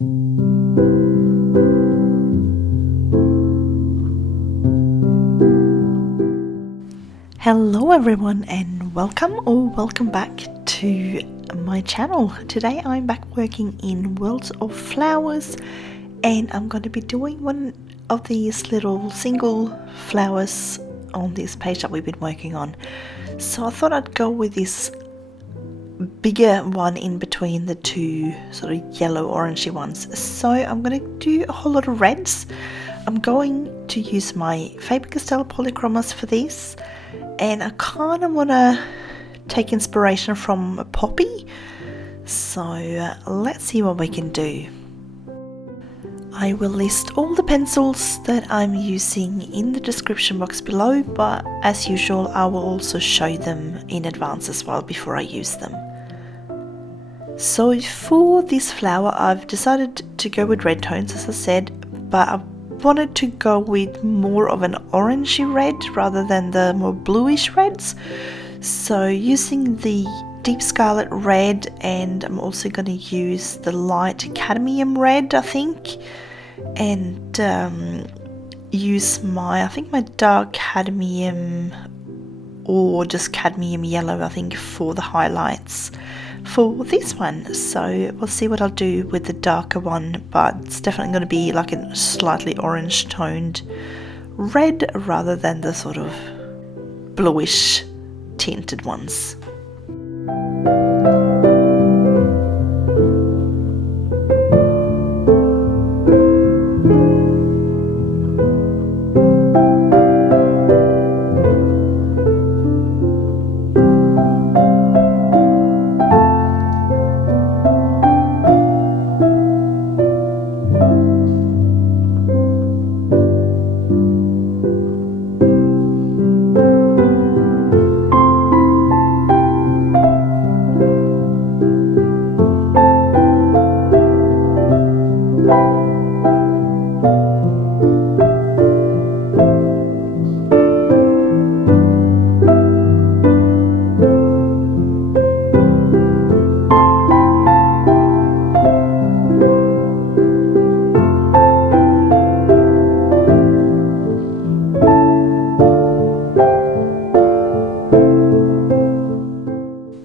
Hello everyone and welcome back to my channel. Today I'm back working in Worlds of Flowers and I'm going to be doing one of these little single flowers on this page that we've been working on. So I thought I'd go with this bigger one in between the two sort of yellow orangey ones. So I'm going to do a whole lot of reds. I'm going to use my Faber-Castell Polychromos for this. And I kind of want to take inspiration from a poppy, so let's see what we can do. I will list all the pencils that I'm using in the description box below, but as usual I will also show them in advance as well before I use them. So for this flower I've decided to go with red tones, as I said, but I've wanted to go with more of an orangey red rather than the more bluish reds, so using the deep Scarlet red, and I'm also going to use the light Cadmium Red I think, and use my dark cadmium or just cadmium yellow I think for the highlights for this one. So we'll see what I'll do with the darker one, but it's definitely going to be like a slightly orange toned red rather than the sort of bluish tinted ones.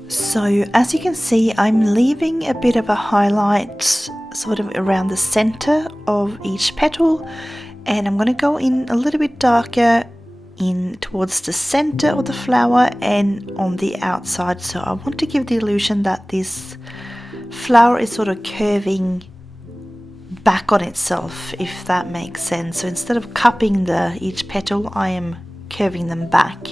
So as you can see, I'm leaving a bit of a highlight sort of around the center of each petal, and I'm going to go in a little bit darker in towards the center of the flower and on the outside. So I want to give the illusion that this flower is sort of curving back on itself, if that makes sense. So instead of cupping each petal, I am curving them back.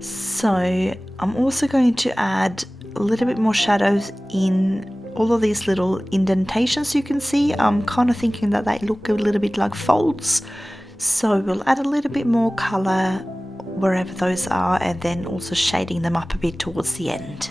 So I'm also going to add a little bit more shadows in all of these little indentations you can see. I'm kind of thinking that they look a little bit like folds. So we'll add a little bit more colour wherever those are, and then also shading them up a bit towards the end.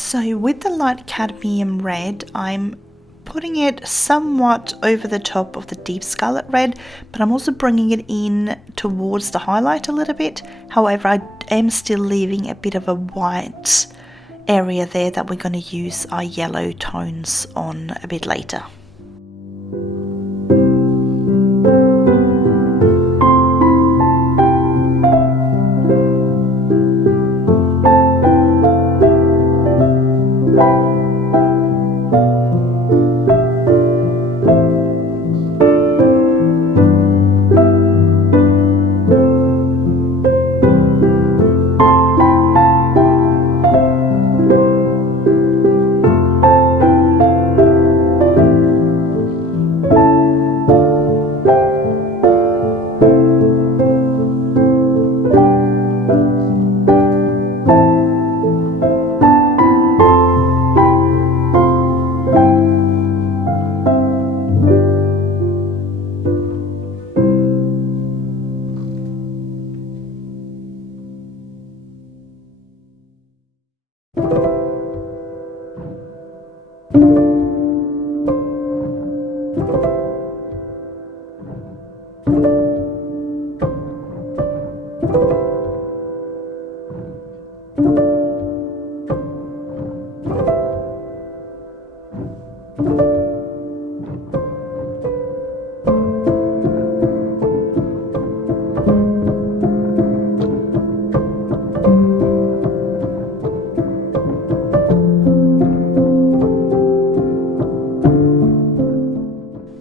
So with the light cadmium red, I'm putting it somewhat over the top of the deep scarlet red, but I'm also bringing it in towards the highlight a little bit. However, I am still leaving a bit of a white area there that we're going to use our yellow tones on a bit later.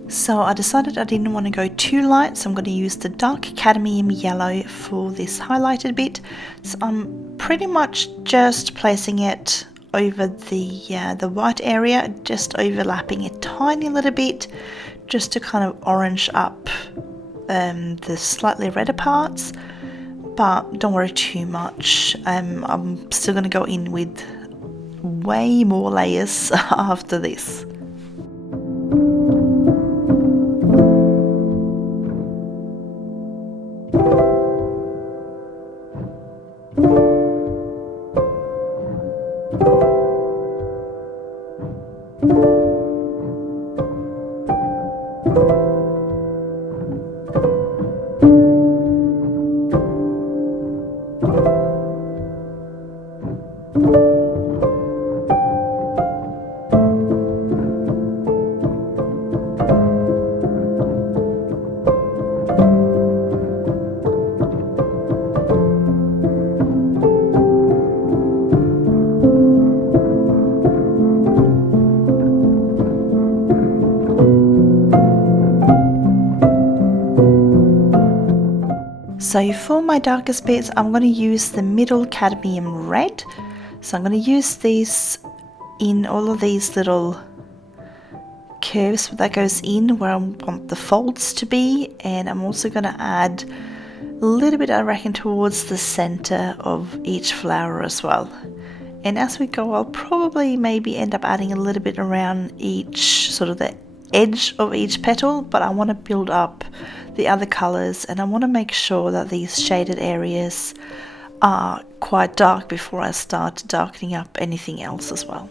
So I decided I didn't want to go too light, so I'm going to use the dark cadmium yellow for this highlighted bit. So I'm pretty much just placing it over the white area, just overlapping a tiny little bit, just to kind of orange up the slightly redder parts. But don't worry too much. I'm still going to go in with way more layers after this. So for my darkest bits, I'm going to use the middle cadmium red. So I'm going to use this in all of these little curves that goes in where I want the folds to be, and I'm also going to add a little bit, I reckon, towards the center of each flower as well. And as we go, I'll probably maybe end up adding a little bit around each, sort of the edge of each petal, but I want to build up the other colors, and I want to make sure that these shaded areas are quite dark before I start darkening up anything else as well.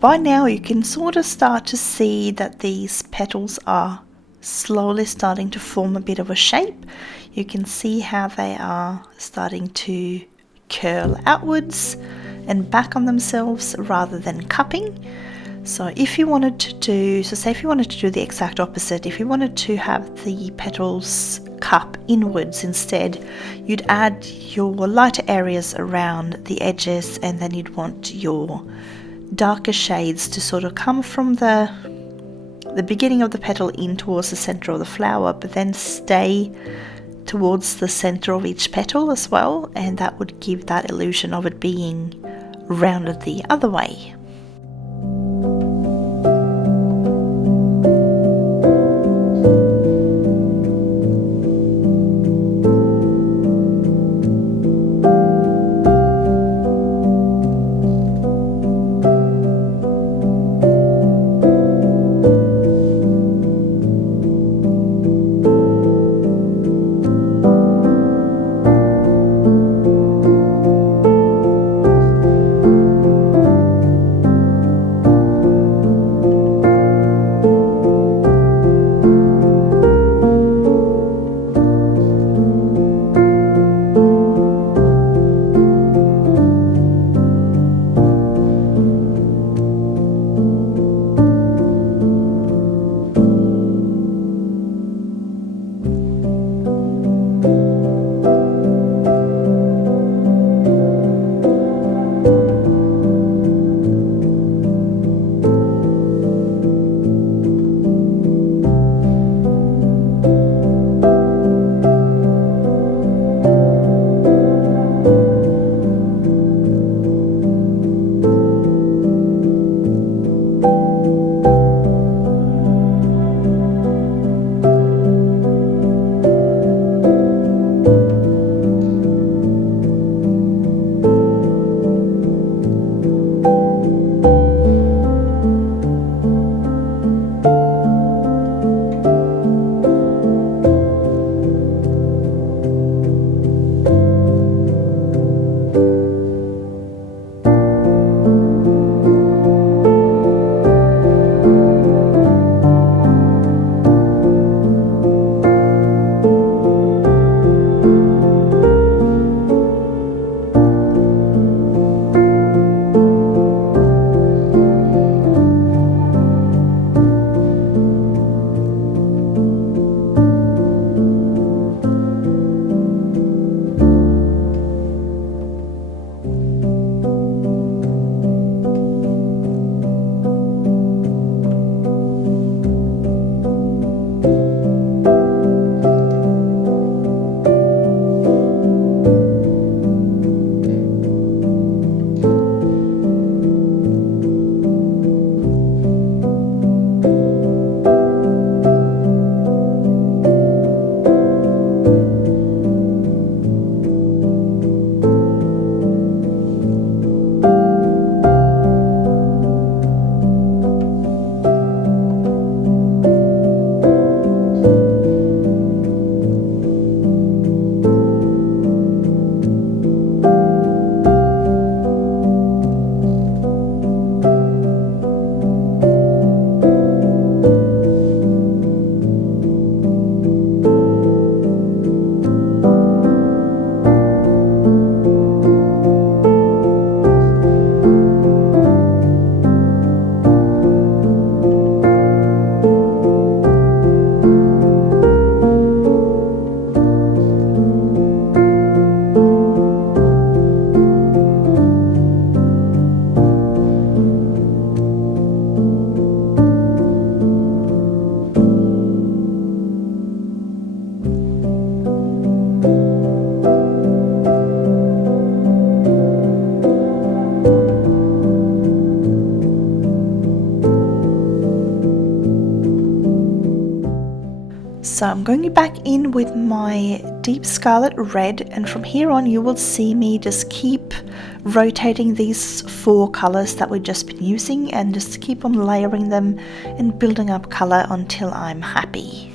by now you can sort of start to see that these petals are slowly starting to form a bit of a shape. You can see how they are starting to curl outwards and back on themselves rather than cupping. So if you wanted to do, say if you wanted to do the exact opposite, if you wanted to have the petals cup inwards instead, you'd add your lighter areas around the edges, and then you'd want your darker shades to sort of come from the beginning of the petal in towards the center of the flower, but then stay towards the center of each petal as well, and that would give that illusion of it being rounded the other way. So I'm going back in with my deep Scarlet Red, and from here on you will see me just keep rotating these four colours that we've just been using and just keep on layering them and building up colour until I'm happy.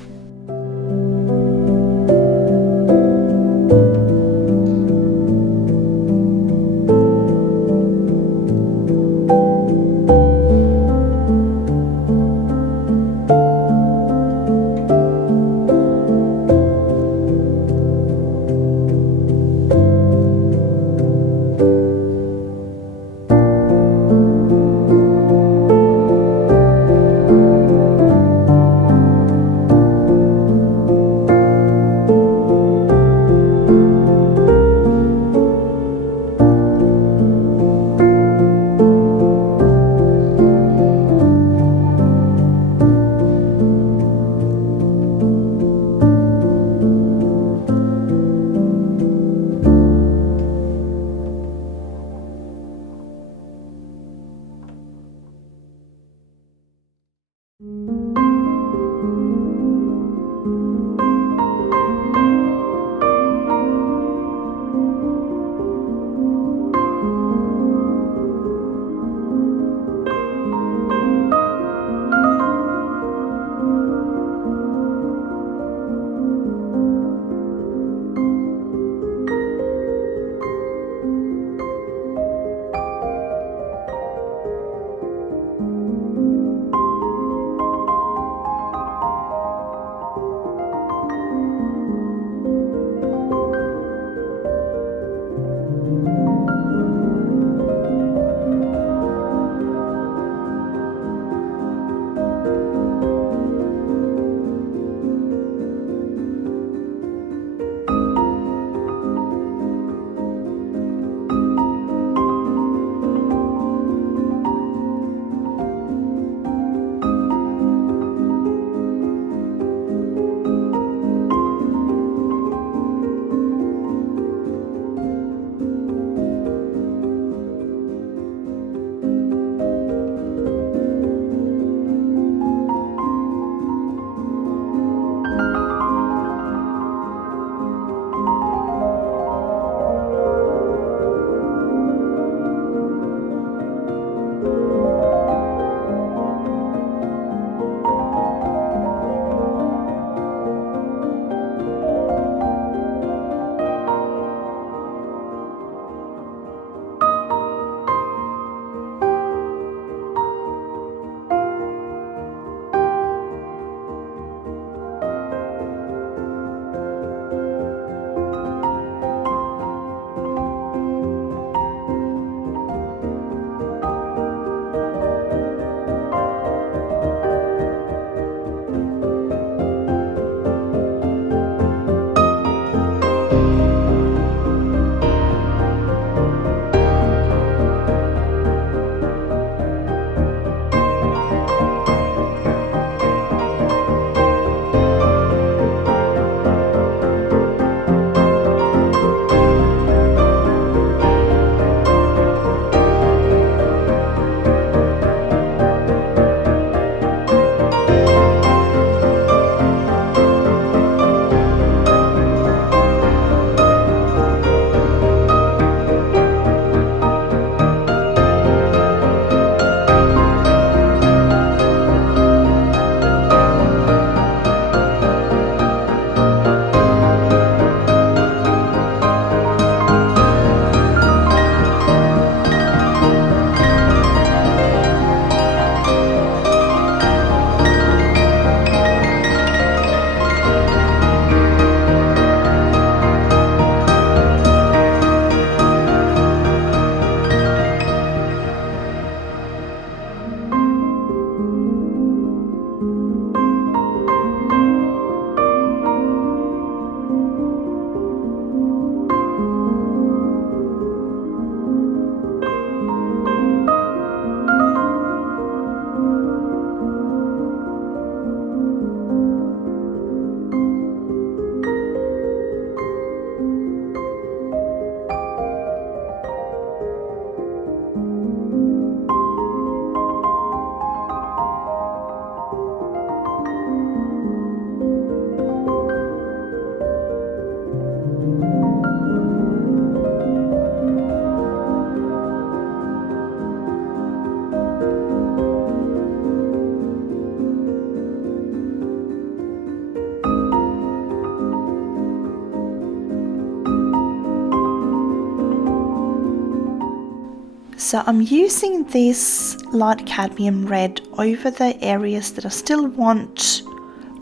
So I'm using this light cadmium red over the areas that I still want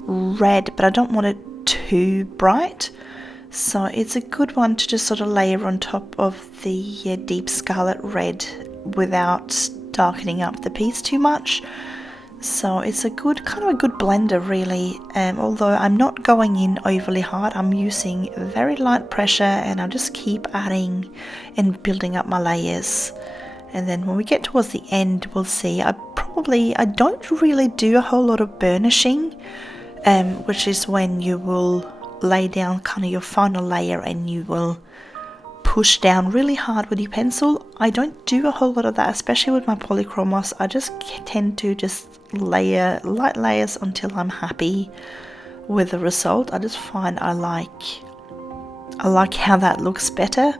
red, but I don't want it too bright. So it's a good one to just sort of layer on top of the deep scarlet red without darkening up the piece too much. So it's a good, kind of a good blender really, although I'm not going in overly hard. I'm using very light pressure and I'll just keep adding and building up my layers. And then when we get towards the end, we'll see, I don't really do a whole lot of burnishing, which is when you will lay down kind of your final layer and you will push down really hard with your pencil. I don't do a whole lot of that, especially with my polychromos. I just tend to just layer light layers until I'm happy with the result. I just find I like how that looks better.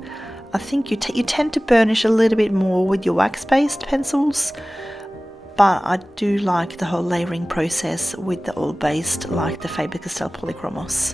I think you tend to burnish a little bit more with your wax-based pencils, but I do like the whole layering process with the oil-based, like the Faber-Castell Polychromos.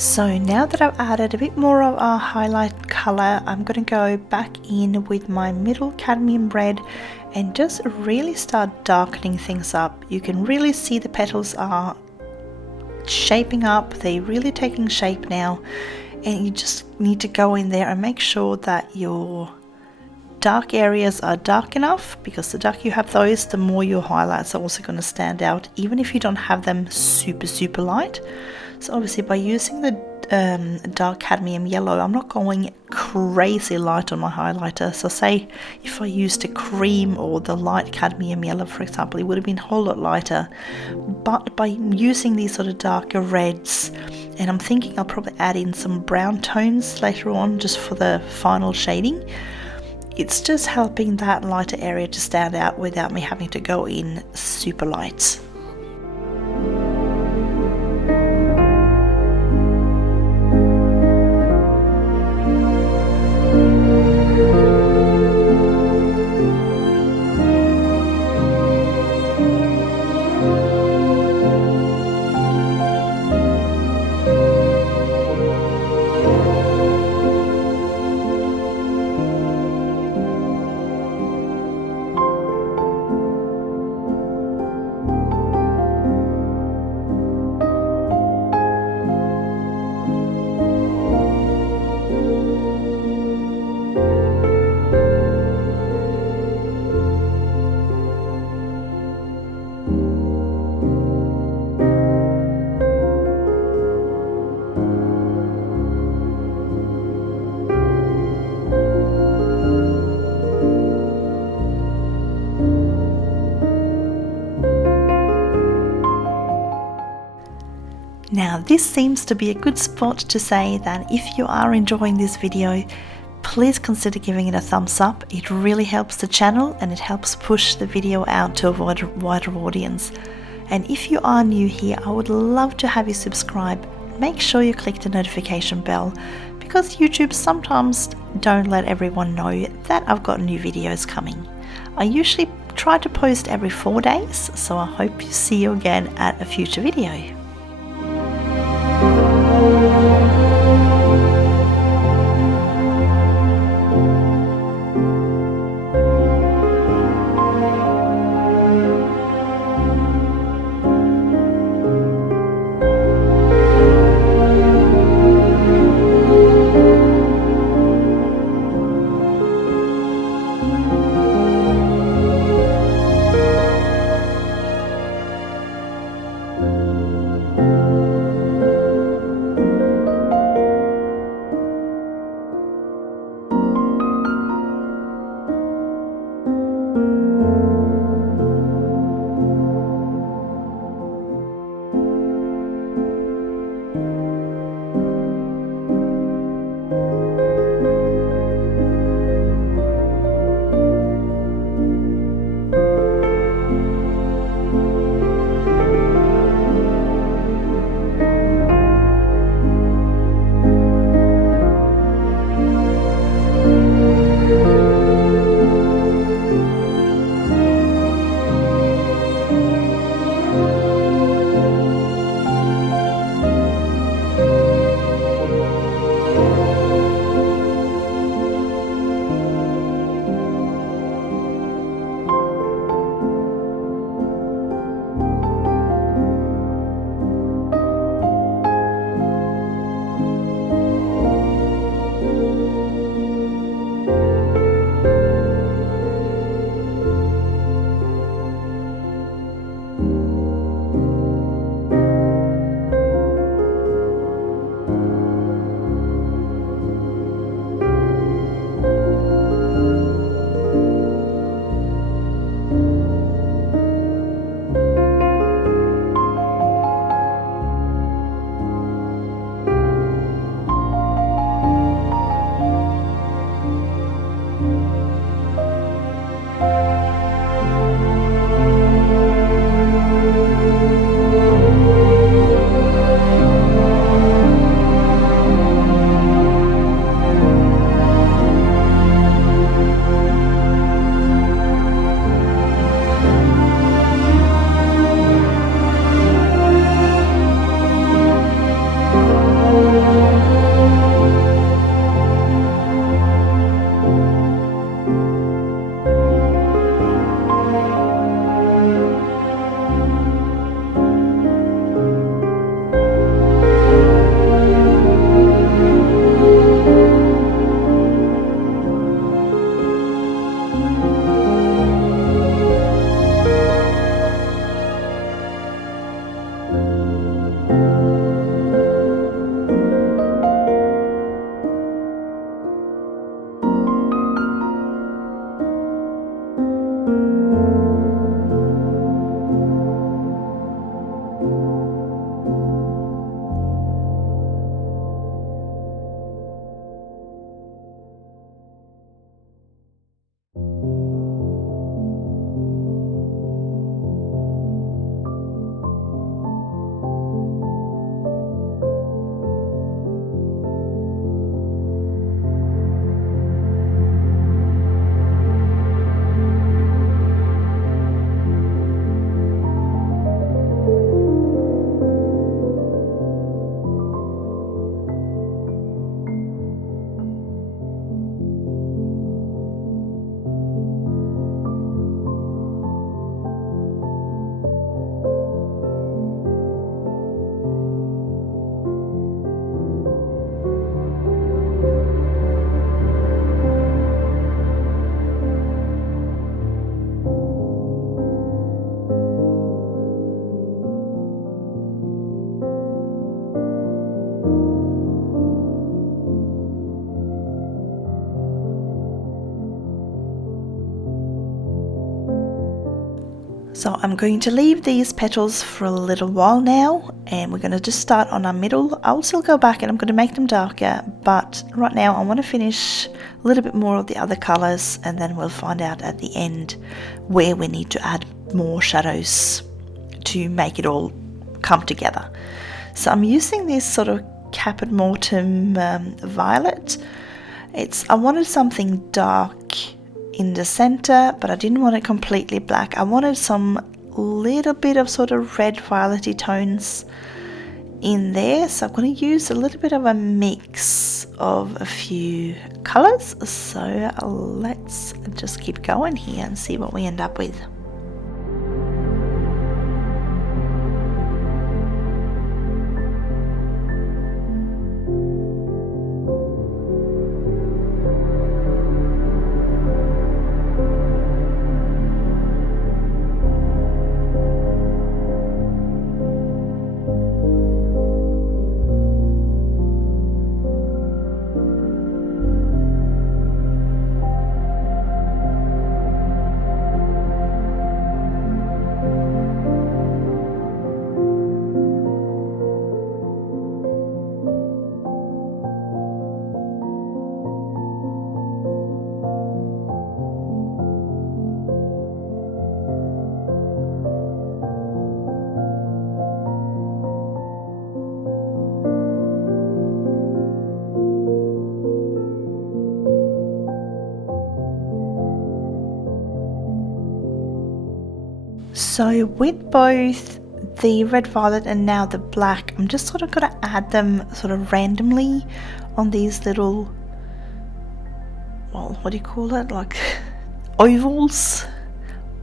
So now that I've added a bit more of our highlight color, I'm going to go back in with my middle cadmium red and just really start darkening things up. You can really see the petals are shaping up, they're really taking shape now, and you just need to go in there and make sure that your dark areas are dark enough, because the darker you have those, the more your highlights are also going to stand out, even if you don't have them super light. So obviously by using the dark cadmium yellow, I'm not going crazy light on my highlighter. So say if I used a cream or the light cadmium yellow, for example, it would have been a whole lot lighter. But by using these sort of darker reds and I'm thinking I'll probably add in some brown tones later on just for the final shading. It's just helping that lighter area to stand out without me having to go in super light. Now this seems to be a good spot to say that if you are enjoying this video, please consider giving it a thumbs up. It really helps the channel and it helps push the video out to a wider audience. And if you are new here, I would love to have you subscribe. Make sure you click the notification bell because YouTube sometimes don't let everyone know that I've got new videos coming. I usually try to post every 4 days, so I hope to see you again at a future video. So I'm going to leave these petals for a little while now, and we're going to just start on our middle. I'll still go back and I'm going to make them darker, but right now I want to finish a little bit more of the other colours, and then we'll find out at the end where we need to add more shadows to make it all come together. So I'm using this sort of Caput mortuum violet. I wanted something dark in the center, but I didn't want it completely black. I wanted some little bit of sort of red violety tones in there, so I'm going to use a little bit of a mix of a few colors. So let's just keep going here and see what we end up with. So with both the red violet and now the black, I'm just sort of going to add them sort of randomly on these little, well, what do you call it, like ovals,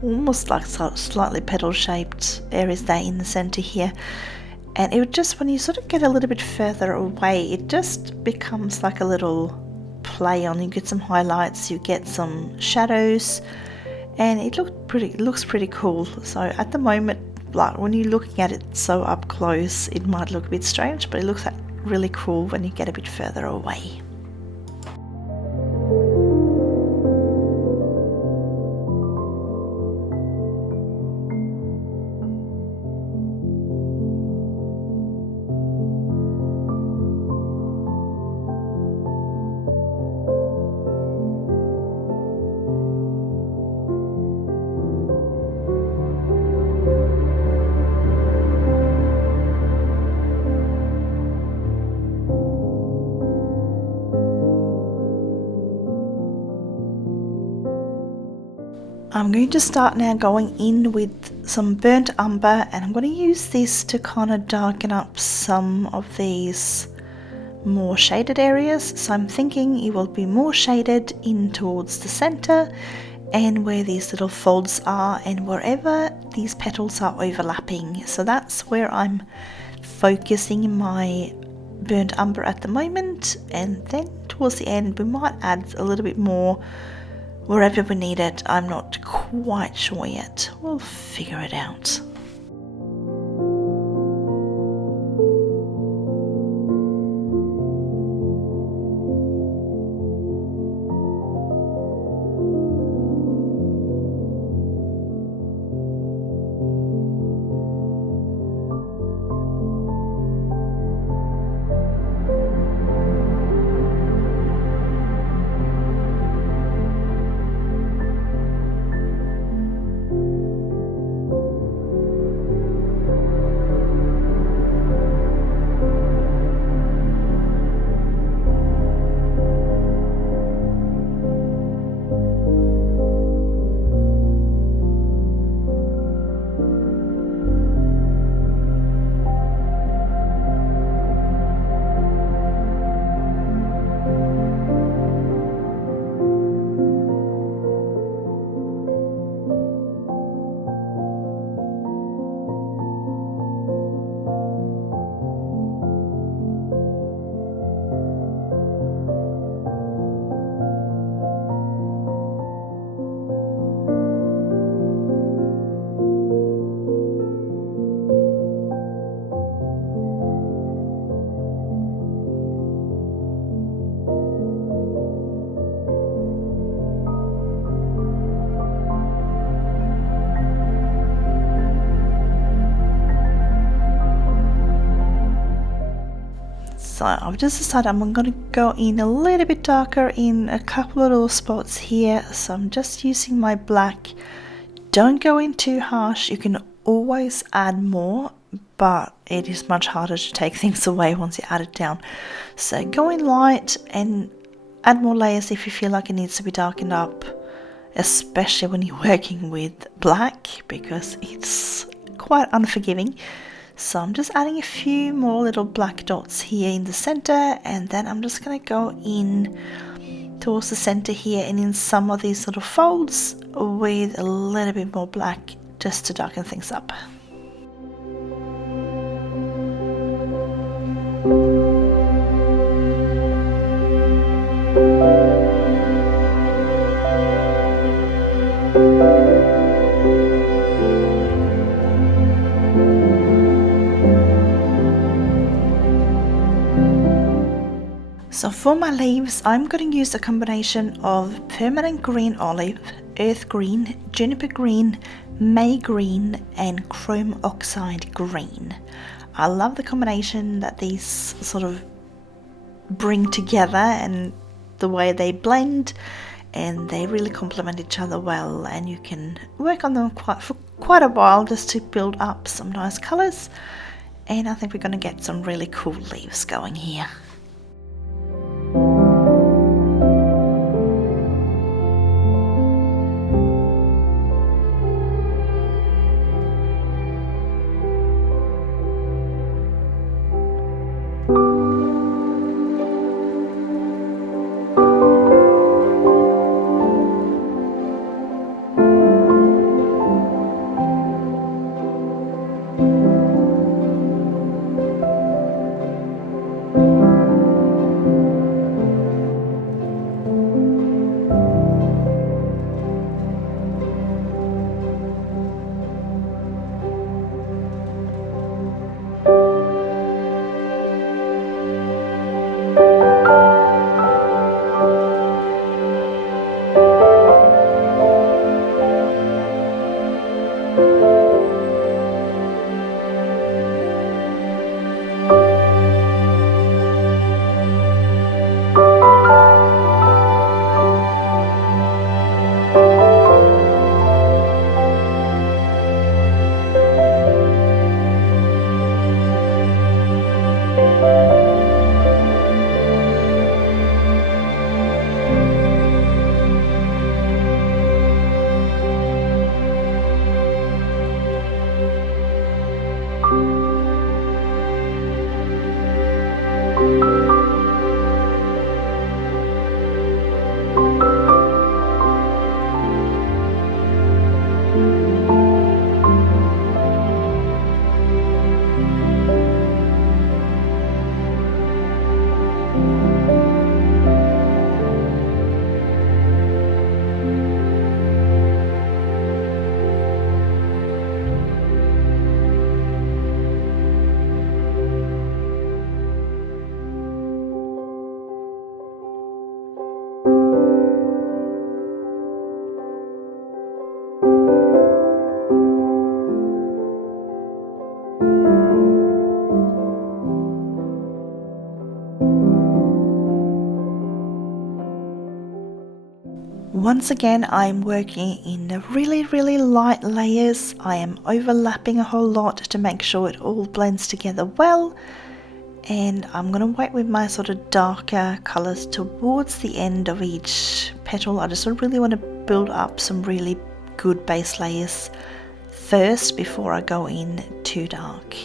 almost like slightly petal shaped areas there in the center here. And it would just, when you sort of get a little bit further away, it just becomes like a little play on. You get some highlights, you get some shadows, and it looks pretty cool. So at the moment, like when you're looking at it so up close, it might look a bit strange, but it looks really cool when you get a bit further away. I'm going to start now going in with some burnt umber, and I'm going to use this to kind of darken up some of these more shaded areas. So I'm thinking it will be more shaded in towards the center and where these little folds are and wherever these petals are overlapping. So that's where I'm focusing my burnt umber at the moment, and then towards the end we might add a little bit more wherever we need it. I'm not quite sure yet. We'll figure it out. So I've just decided I'm going to go in a little bit darker in a couple of little spots here. So I'm just using my black. Don't go in too harsh. You can always add more, but it is much harder to take things away once you add it down. So go in light and add more layers if you feel like it needs to be darkened up, especially when you're working with black, because it's quite unforgiving. So I'm just adding a few more little black dots here in the center, and then I'm just going to go in towards the center here and in some of these little folds with a little bit more black just to darken things up. So for my leaves, I'm going to use a combination of permanent green olive, earth green, juniper green, May green and chrome oxide green. I love the combination that these sort of bring together and the way they blend, and they really complement each other well, and you can work on them for quite a while just to build up some nice colors. And I think we're going to get some really cool leaves going here. Once again, I'm working in the really light layers. I am overlapping a whole lot to make sure it all blends together well. And I'm going to wait with my sort of darker colors towards the end of each petal. I just really want to build up some really good base layers first before I go in too dark.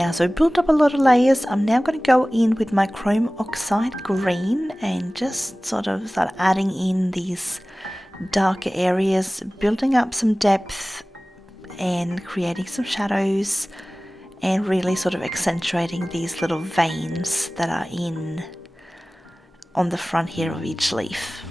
Now, so I built up a lot of layers. I'm now going to go in with my chrome oxide green and just sort of start adding in these darker areas, building up some depth and creating some shadows, and really sort of accentuating these little veins that are in on the front here of each leaf.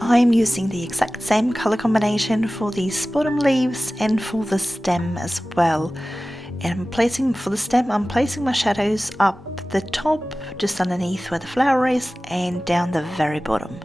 I'm using the exact same color combination for these bottom leaves and for the stem as well. And for the stem, I'm placing my shadows up the top, just underneath where the flower is, and down the very bottom.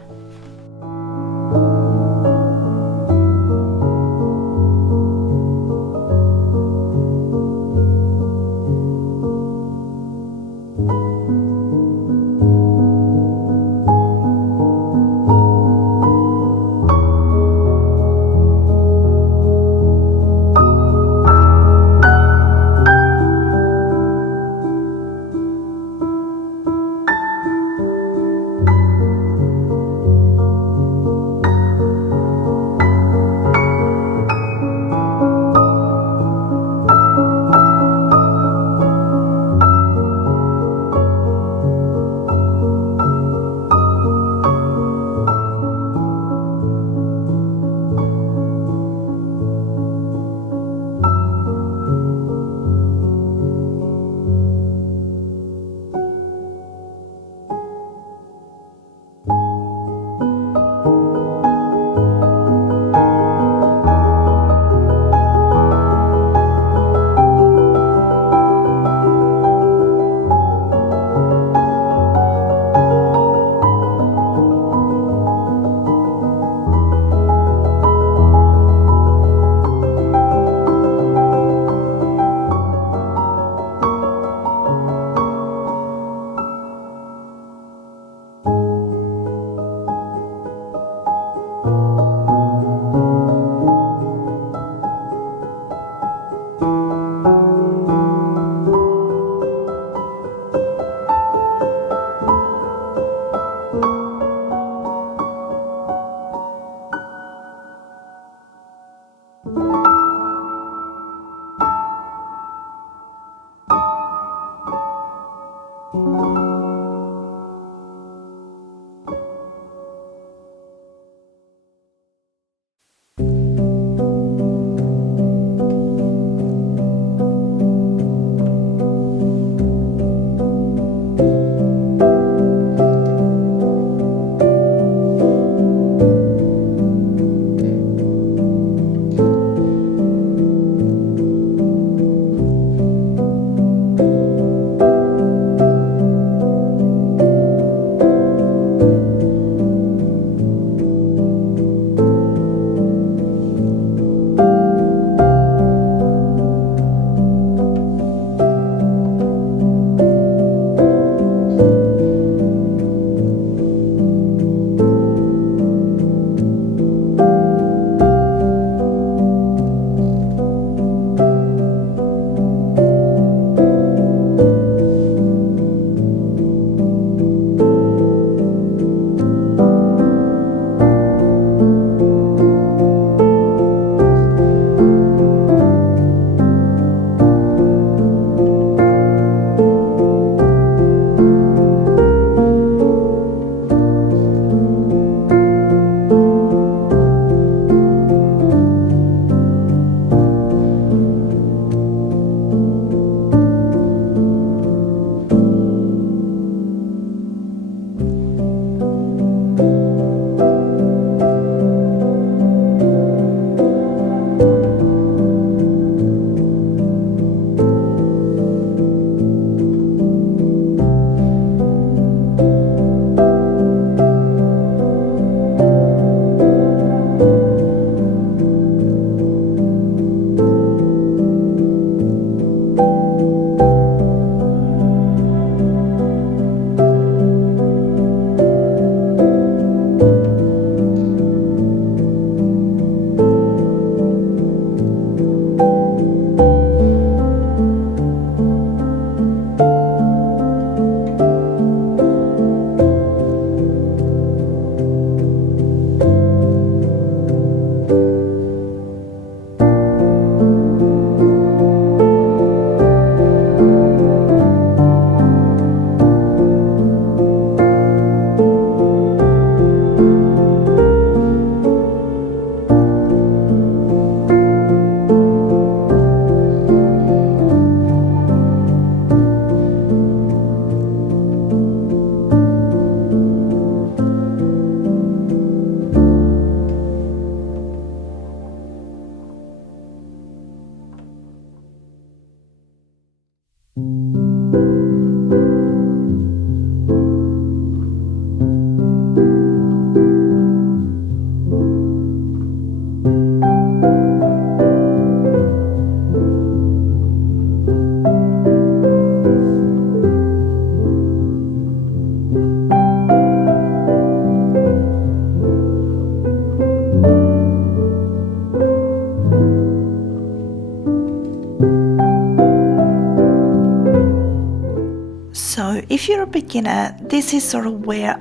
So if you're a beginner, this is sort of where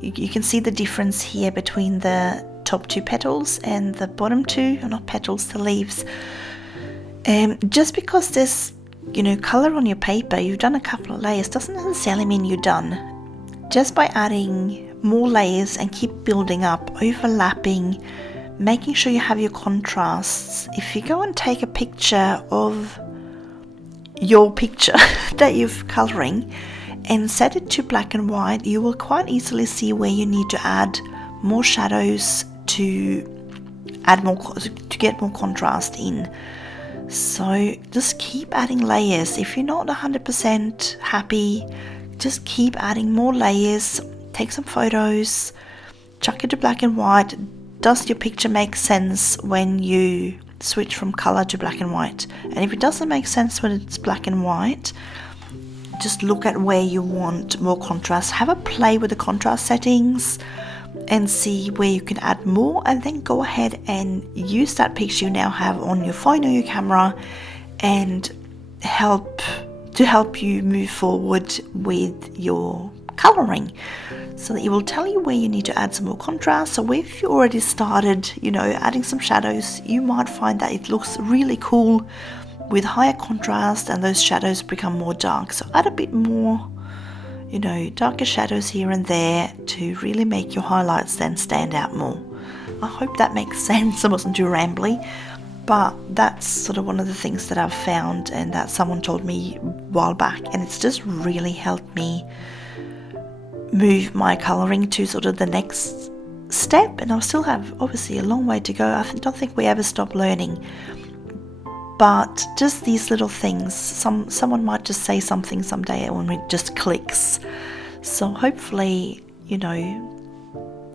you can see the difference here between the top two petals and the bottom two, or not petals, the leaves. Just because there's, color on your paper, you've done a couple of layers, doesn't necessarily mean you're done. Just by adding more layers and keep building up, overlapping, making sure you have your contrasts. If you go and take a picture of your picture that you're coloring and set it to black and white, you will quite easily see where you need to add more shadows to get more contrast in. So just keep adding layers. If you're not 100% happy, just keep adding more layers. Take some photos, chuck it to black and white. Does your picture make sense when you switch from color to black and white? And if it doesn't make sense when it's black and white, just look at where you want more contrast. Have a play with the contrast settings and see where you can add more, and then go ahead and use that picture you now have on your phone or your camera and help you move forward with your colouring. So it will tell you where you need to add some more contrast. So if you already started, adding some shadows, you might find that it looks really cool with higher contrast and those shadows become more dark. So add a bit more, darker shadows here and there to really make your highlights then stand out more. I hope that makes sense. I wasn't too rambly, but that's sort of one of the things that I've found and that someone told me a while back, and it's just really helped me move my colouring to sort of the next step. And I still have obviously a long way to go. I don't think we ever stop learning, but just these little things, someone might just say something someday when it just clicks. So hopefully,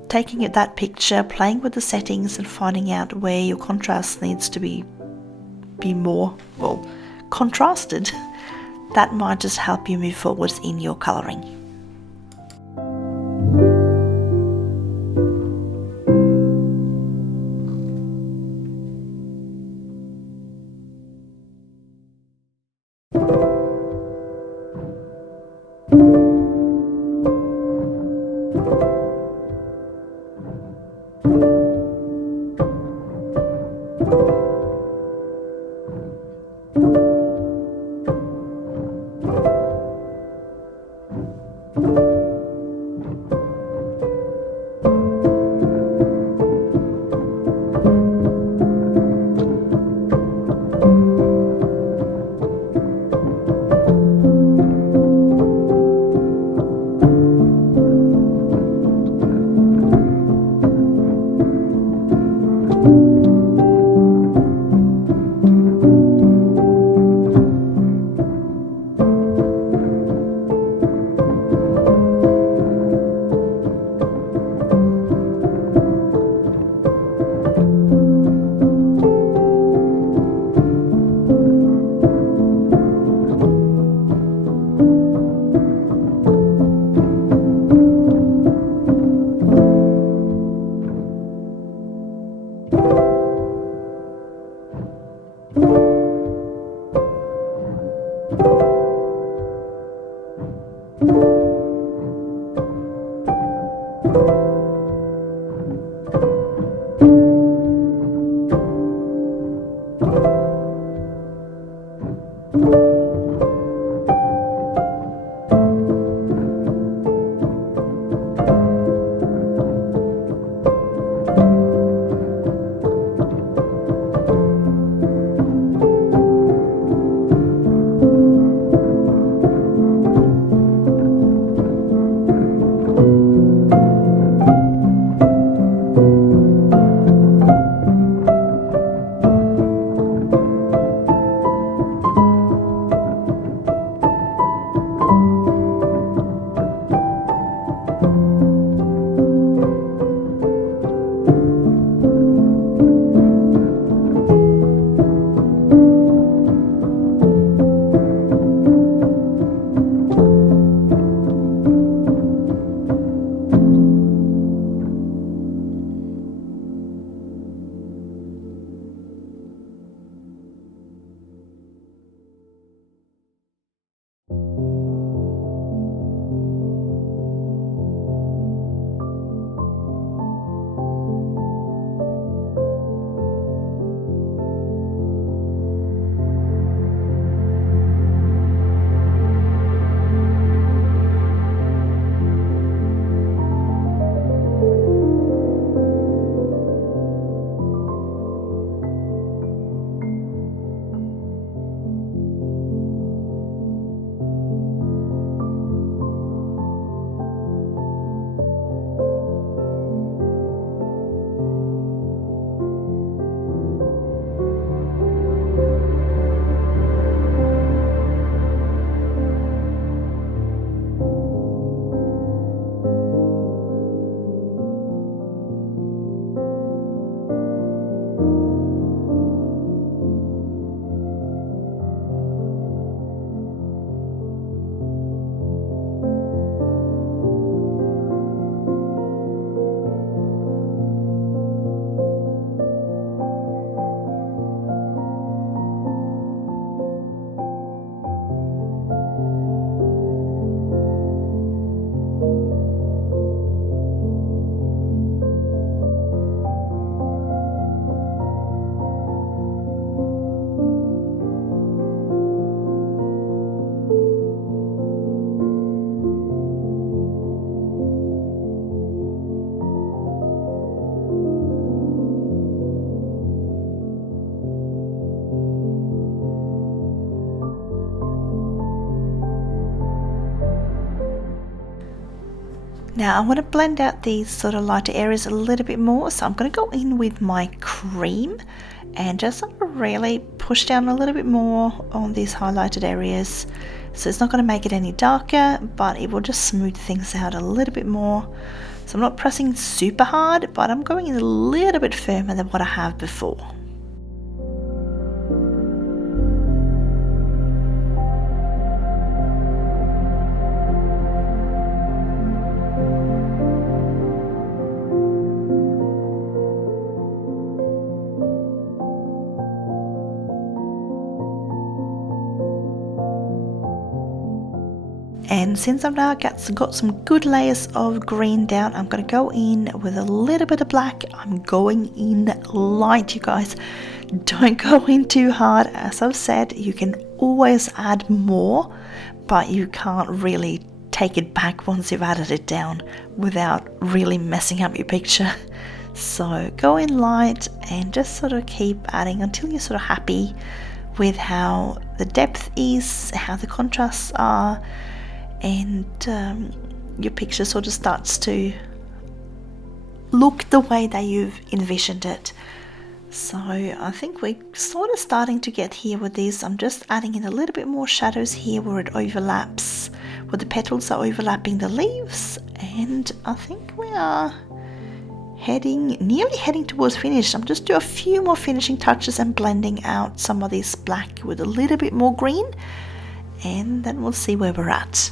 taking that picture, playing with the settings and finding out where your contrast needs to be more, contrasted, that might just help you move forwards in your colouring. Now I want to blend out these sort of lighter areas a little bit more, so I'm going to go in with my cream and just sort of really push down a little bit more on these highlighted areas. So it's not going to make it any darker, but it will just smooth things out a little bit more. So I'm not pressing super hard, but I'm going in a little bit firmer than what I have before. And since I've now got some good layers of green down, I'm going to go in with a little bit of black. I'm going in light, you guys. Don't go in too hard. As I've said, you can always add more, but you can't really take it back once you've added it down without really messing up your picture. So go in light and just sort of keep adding until you're sort of happy with how the depth is, how the contrasts are, and your picture sort of starts to look the way that you've envisioned it. So I think we're sort of starting to get here with this. I'm just adding in a little bit more shadows here where it overlaps, where the petals are overlapping the leaves, and I think we are nearly heading towards finish. I'm just doing a few more finishing touches and blending out some of this black with a little bit more green, and then we'll see where we're at.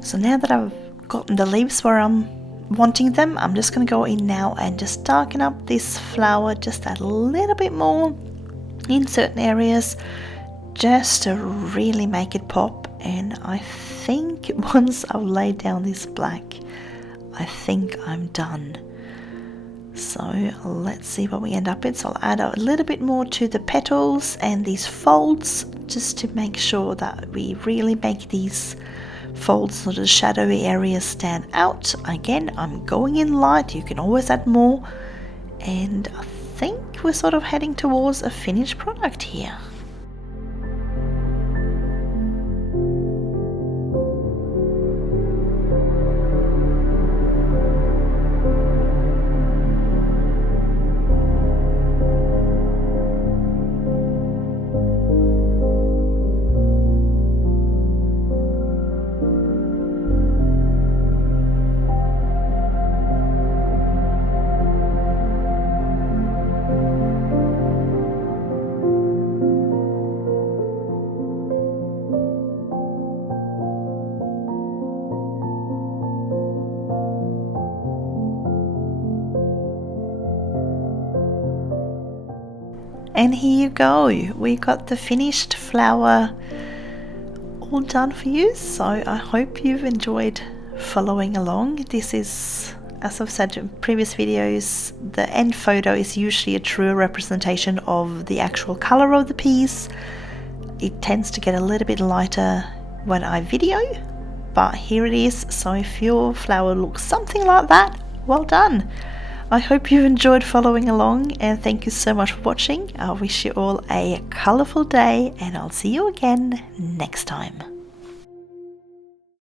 So now that I've gotten the leaves where I'm wanting them, I'm just going to go in now and just darken up this flower just a little bit more in certain areas, just to really make it pop. And I think once I've laid down this black, I think I'm done. So let's see what we end up with. So I'll add a little bit more to the petals and these folds, just to make sure that we really make these folds, so the shadowy areas stand out. Again, I'm going in light, you can always add more, and I think we're sort of heading towards a finished product here. And here you go, we got the finished flower all done for you. So I hope you've enjoyed following along. This is, as I've said in previous videos, the end photo is usually a truer representation of the actual color of the piece. It tends to get a little bit lighter when I video, but here it is. So if your flower looks something like that, well done. I hope you've enjoyed following along, and thank you so much for watching. I wish you all a colourful day, and I'll see you again next time.